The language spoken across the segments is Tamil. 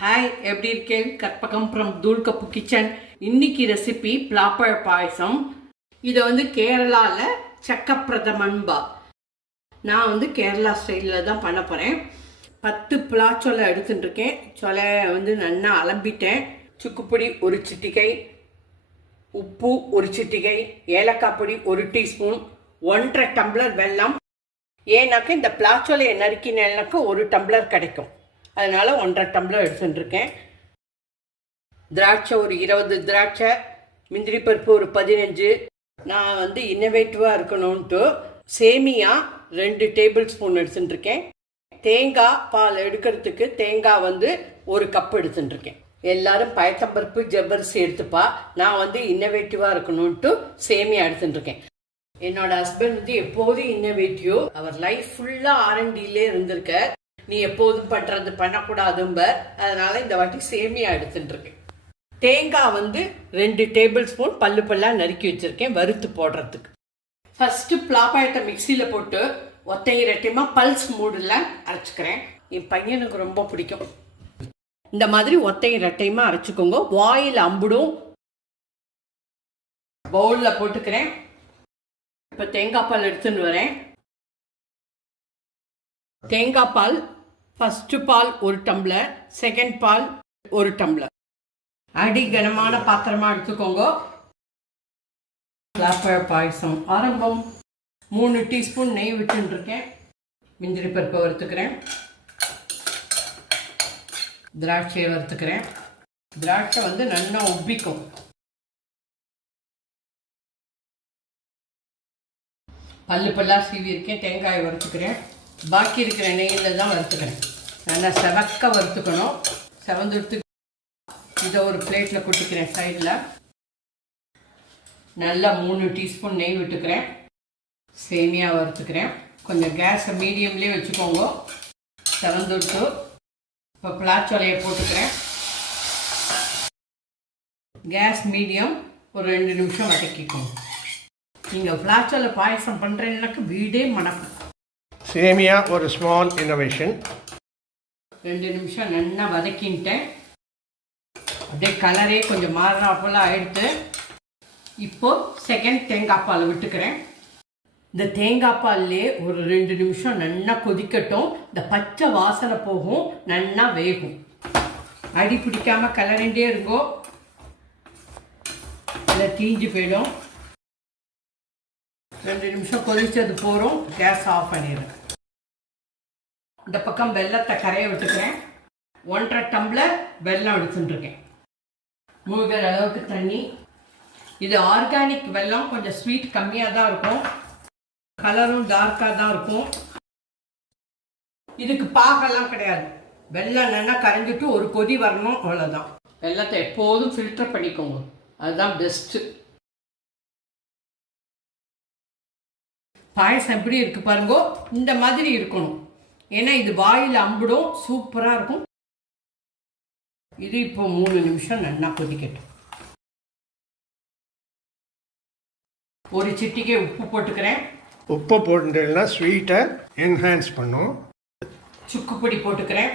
ஹாய், எப்படி இருக்கேன்? Karpagam from Thoolkappu kitchen. இன்னைக்கு ரெசிபி பிளாப்பழ பாயசம். இதை கேரளாவில் சக்கப்பிரதமன்பா. நான் கேரளா ஸ்டைலில் தான் பண்ண போகிறேன். 10 பலாச்சொலை எடுத்துட்டுருக்கேன். சொலை நல்லா அலம்பிட்டேன். சுக்குப்பொடி 1 சிட்டிகை, உப்பு 1 சிட்டிகை, ஏலக்காய் பொடி 1 டீஸ்பூன், 1.5 டம்ளர் வெல்லம். ஏன்னாக்க இந்த பலாச்சொலையை நறுக்கினாக்க 1 டம்ளர் கிடைக்கும். அதனால் 1.5 டம்ளர் எடுத்துட்டுருக்கேன். திராட்சை ஒரு 20 திராட்சை, முந்திரி பருப்பு ஒரு 15. நான் இன்னோவேட்டிவாக இருக்கணும்ன்ட்டு சேமியா 2 டேபிள் ஸ்பூன் எடுத்துட்டுருக்கேன். தேங்காய் பால் எடுக்கிறதுக்கு தேங்காய் 1 கப் எடுத்துட்டுருக்கேன். எல்லாரும் பயத்தம்பருப்பு ஜவ்வரிசி எடுத்துப்பா. நான் இன்னோவேட்டிவாக இருக்கணும்ன்ட்டு சேமியா எடுத்துட்டுருக்கேன். என்னோட ஹஸ்பண்ட் எப்போதும் இன்னோவேட்டிவ். அவர் லைஃப் ஃபுல்லாக R&Dலே இருந்திருக்க. நீ எப்போதும் பண்ணுறது பண்ணக்கூடாதும்ப. அதனால் இந்த வாட்டி சேமியா எடுத்துட்டுருக்கேன். தேங்காய் 2 டேபிள் ஸ்பூன் பல்லு பல்லாக நறுக்கி வச்சுருக்கேன் வறுத்து போடுறதுக்கு. ஃபஸ்ட்டு பலாப்பழத்தை மிக்சியில் போட்டு ஒத்தை இரட்டியமாக பல்ஸ் மூடில் அரைச்சிக்கிறேன். என் பையனுக்கு ரொம்ப பிடிக்கும். இந்த மாதிரி ஒத்தை இரட்டையமாக அரைச்சிக்கோங்க. வாயில் அம்புடும். பவுலில் போட்டுக்கிறேன். இப்போ தேங்காய் பால் எடுத்துன்னு வரேன். தேங்காய் பால் ஃபஸ்ட்டு பால் 1 டம்ளர், செகண்ட் பால் 1 டம்ளர். அடி கனமான பாத்திரமாக எடுத்துக்கோங்க. பலாப்பழ பாயசம் ஆரம்பம். 3 டீஸ்பூன் நெய் விட்டுருக்கேன். முந்திரி பருப்பை வறுத்துக்கிறேன். திராட்சையை வறுத்துக்கிறேன். திராட்சை நல்லா உப்பிக்கும். பல்லு பல்லாக சீவி இருக்கேன். தேங்காயை வறுத்துக்கிறேன். பாக்கி இருக்கிற நெய்யில் தான் வறுத்துக்கிறேன். நல்லா செவக்க வறுத்துக்கணும். செவந்துடுத்து இதை ஒரு பிளேட்டில் கொட்டிக்கிறேன். சைடில் நல்லா 3 டீஸ்பூன் நெய் விட்டுக்கிறேன். சேமியா வறுத்துக்கிறேன். கொஞ்சம் கேஸை மீடியம்லேயே வச்சுக்கோங்க. செவந்துடுத்து இப்போ பலாச்சொலையை போட்டுக்கிறேன். Gas medium. ஒரு 2 நிமிஷம் வதக்கிக்கோங்க. நீங்கள் பலாச்சொலை பாயசம் பண்ணுறீங்கன்னாக்க வீடே மணக்கும். சேமியா ஒரு ஸ்மால் இன்னோவேஷன். 2 நிமிஷம் நல்லா வதக்கின்ட்டேன். அப்படியே கலரே கொஞ்சம் மாறினாப்போல் ஆகிடுத்து. இப்போது செகண்ட் தேங்காய் பால் விட்டுக்கிறேன். இந்த தேங்காய் பால்லே ஒரு 2 நிமிஷம் நல்லா கொதிக்கட்டும். இந்த பச்சை வாசனை போகும். நல்லா வேகும். அடி பிடிக்காமல் கலரிண்டே இருக்கோ. இல்லை தீஞ்சு போயிடும். 2 நிமிஷம் கொதிச்சது போகிறோம். கேஸ் ஆஃப் பண்ணிடுறேன். இந்த பக்கம் வெல்லத்தை கரைய விட்டுக்கிறேன். 1.5 டம்ளர் வெல்லம் எடுத்துட்டுருக்கேன். மூழ்கிற அளவுக்கு தண்ணி. இது ஆர்கானிக் வெல்லம். கொஞ்சம் ஸ்வீட் கம்மியாக தான் இருக்கும். கலரும் டார்க்காக தான் இருக்கும். இதுக்கு பாகெல்லாம் கிடையாது. வெல்லம் நல்லா கரைஞ்சிட்டு ஒரு கொதி வரணும், அவ்வளோதான். வெல்லத்தை எப்போதும் ஃபில்டர் பண்ணிக்கோங்க. அதுதான் பெஸ்ட்டு. பாயசம் எப்படி இருக்கு பாருங்கோ. இந்த மாதிரி இருக்கணும். ஏன்னா இது வாயில் அம்பிடும். சூப்பராக இருக்கும். இது இப்போ 3 நிமிஷம் நல்லா கொதிக்கட்டும். 1 சிட்டிகை உப்பு போட்டுக்கிறேன். உப்பு போட்டுட்டேன்னா ஸ்வீட்டை என்ஹான்ஸ் பண்ணும். சுக்குப்பொடி போட்டுக்கிறேன்.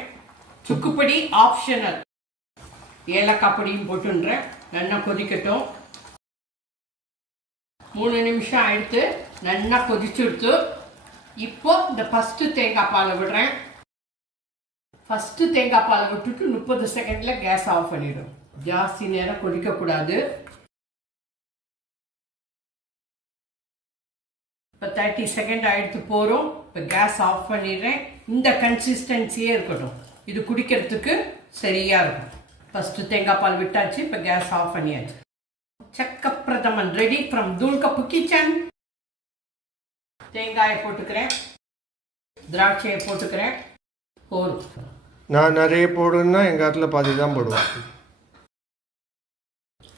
சுக்குப்பொடி ஆப்ஷனல். ஏலக்காய் பொடியும் போட்டுன்றேன். நல்லா கொதிக்கட்டும். 3 நிமிஷம் ஆயிடுத்து. நல்லா கொதிச்சுடுத்து. இப்போ இந்த ஃபஸ்ட்டு தேங்காய் பாலை விடுறேன். ஃபஸ்ட்டு தேங்காய் பாலை விட்டுட்டு 30 செகண்டில் கேஸ் ஆஃப் பண்ணிவிடும். ஜாஸ்தி நேரம் கொதிக்கக்கூடாது. இப்போ 30 செகண்ட் ஆகிடுத்து போகிறோம். இப்போ கேஸ் ஆஃப் பண்ணிடுறேன். இந்த கன்சிஸ்டன்சியே இருக்கட்டும். இது குடிக்கிறதுக்கு சரியாக இருக்கும். ஃபஸ்ட்டு தேங்காய் பால் விட்டாச்சு. இப்போ கேஸ் ஆஃப் பண்ணியாச்சு. சக்கப்பிரதமன் ரெடி ஃப்ரம் தூள்கப்பு கிச்சன். தேங்காயை போட்டுக்கிறேன். திராட்சையை போட்டுக்கிறேன். போதும். நான் நிறைய போடுன்னா எங்கள் ஆற்றுல பாதி தான் போடுவேன்.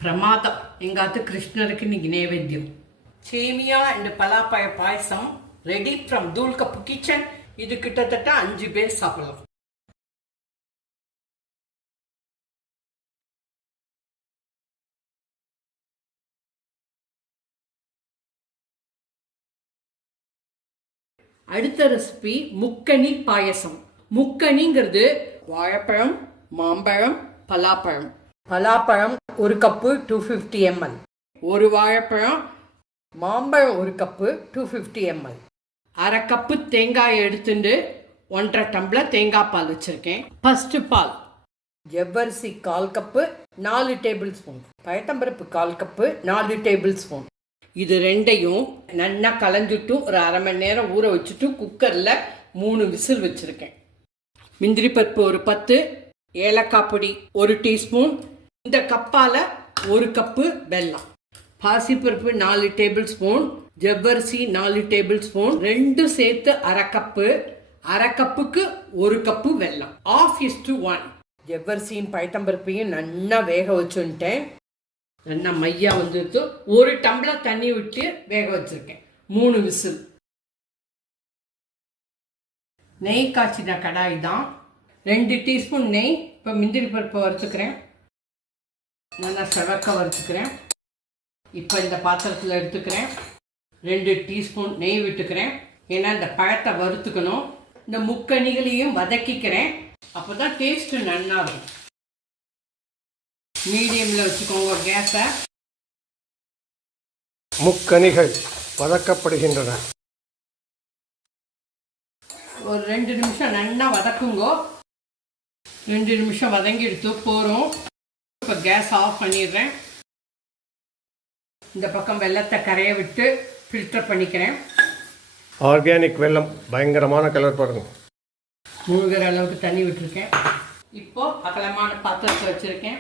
பிரமாதம். எங்கள் ஆற்று கிருஷ்ணருக்கு இன்னைக்கு நைவேத்தியம். சேமியா அண்ட் பலாப்பழ பாயசம் ரெடி ஃப்ரம் தூள்கப்பு கிச்சன். இது கிட்டத்தட்ட 5 பேர் சாப்பிடலாம். அடுத்த ரெசிபி முக்கணி பாயசம். முக்கணிங்கிறது வாழைப்பழம், மாம்பழம், பலாப்பழம். பலாப்பழம் 1 கப்பு 250 ml. ஒரு வாழைப்பழம். மாம்பழம் 1 கப்பு 250 ml. அரை கப்பு தேங்காய் எடுத்துட்டு 1.5 டம்ளர் தேங்காய் பால் வச்சுருக்கேன். ஃபஸ்ட்டு பால். ஜவ்வரிசி 1/4 கப்பு 4 டேபிள் ஸ்பூன். பயத்தம்பருப்பு 1/4 கப்பு 4 டேபிள் ஸ்பூன். இது ரெண்டையும் நல்லா கலந்துட்டு ஒரு அரை மணி நேரம் ஊற வச்சுட்டு குக்கரில் 3 விசில் வச்சுருக்கேன். முந்திரி பருப்பு ஒரு 10, ஏலக்காய் பொடி 1 டீஸ்பூன். இந்த கப்பால் 1 கப்பு வெல்லம். பாசிப்பருப்பு 4 டேபிள் ஸ்பூன், ஜவ்வரிசி 4 டேபிள் ஸ்பூன், ரெண்டும் சேர்த்து அரை கப்பு. அரை கப்புக்கு 1 கப்பு வெல்லம். 1/2:1. ஜவ்வரிசியும் பயத்தம்பருப்பையும் நல்லா வேக வச்சுட்டேன். நல்லா மையா வந்துட்டு 1 டம்ளர் தண்ணி விட்டு வேக வச்சுருக்கேன். 3 விசில். நெய் காய்ச்சின கடாய் தான். 2 டீஸ்பூன் நெய். இப்போ முந்திரி பருப்பை வறுத்துக்கிறேன். நல்லா செவக்க வறுத்துக்கிறேன். இப்போ இந்த பாத்திரத்தில் எடுத்துக்கிறேன். 2 டீஸ்பூன் நெய் விட்டுக்கிறேன். ஏன்னா இந்த பழத்தை வறுத்துக்கணும். இந்த முக்கணிகளையும் வதக்கிக்கிறேன். அப்போ தான் டேஸ்ட்டு நல்லா இருக்கும். மீடியமில் வச்சுக்கோங்க கேஸை. முக்கணிகள் வதக்கப்படுகின்றன. ஒரு 2 நிமிஷம் நல்லா வதக்குங்கோ. 2 நிமிஷம் வதங்கி எடுத்து போகிறோம். இப்போ கேஸ் ஆஃப் பண்ணிடுறேன். இந்த பக்கம் வெல்லத்தை கரைய விட்டு ஃபில்டர் பண்ணிக்கிறேன். ஆர்கானிக் வெல்லம் பயங்கரமான கலர் பாருங்க. முழுகிற அளவுக்கு தண்ணி விட்டுருக்கேன். இப்போது அகலமான பாத்திரத்தை வச்சுருக்கேன்.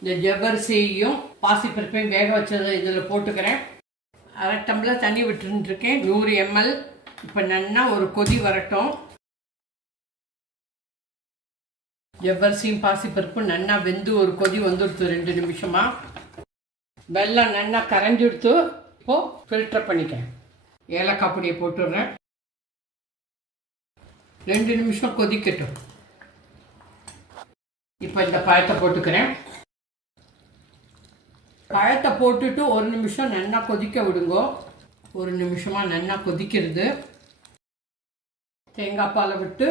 இந்த ஜவ்வரிசியையும் பாசிப்பருப்பையும் வேக வச்சதை இதில் போட்டுக்கிறேன். அரை டம்ளர் தண்ணி விட்டுருக்கேன். 100 ml. இப்போ நல்லா ஒரு கொதி வரட்டும். ஜவ்வரிசியும் பாசிப்பருப்பும் நல்லா வெந்து ஒரு கொதி வந்துடுத்து 2 நிமிஷமாக. வெல்லம் நல்லா கரைஞ்சிடுத்து. இப்போது ஃபில்டர் பண்ணிக்கிறேன். ஏலக்காய் பொடியை போட்டுடுறேன். 2 நிமிஷம் கொதிக்கட்டும். இப்போ இந்த பழத்தை போட்டுக்கிறேன். பழத்தை போட்டுட்டு 1 நிமிஷம் நல்லா கொதிக்க விடுங்கோ. 1 நிமிஷமாக நல்லா கொதிக்கிறது. தேங்காய் பாலை விட்டு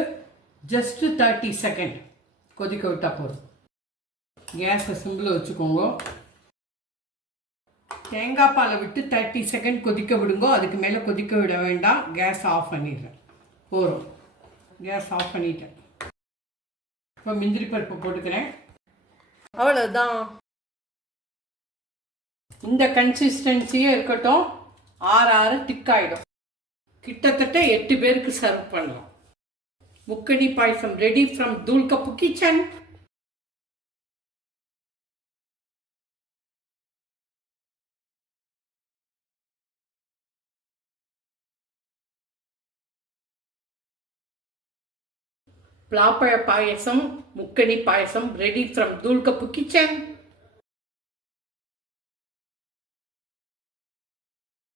ஜஸ்ட்டு 30 செகண்ட் கொதிக்க விட்டால் போதும். கேஸை சிம்பிள் வச்சுக்கோங்க. தேங்காய் பாலை விட்டு 30 செகண்ட் கொதிக்க விடுங்கோ. அதுக்கு மேலே கொதிக்க விட வேண்டாம். கேஸ் ஆஃப் பண்ணிடுறேன். போதும். கேஸ் ஆஃப் பண்ணிட்டேன். இப்போ முந்திரி பருப்பு போட்டுக்கிறேன். அவ்வளோதான். இந்த கன்சிஸ்டன்சியே இருக்கட்டும். ஆற திக்காயிடும். கிட்டத்தட்ட 8 பேருக்கு சர்வ் பண்ணலாம். முக்கணி பாயசம் ready from Thool Kappu kitchen. பலாப்பழ பாயசம், முக்கணி பாயசம் ready from Thool Kappu kitchen.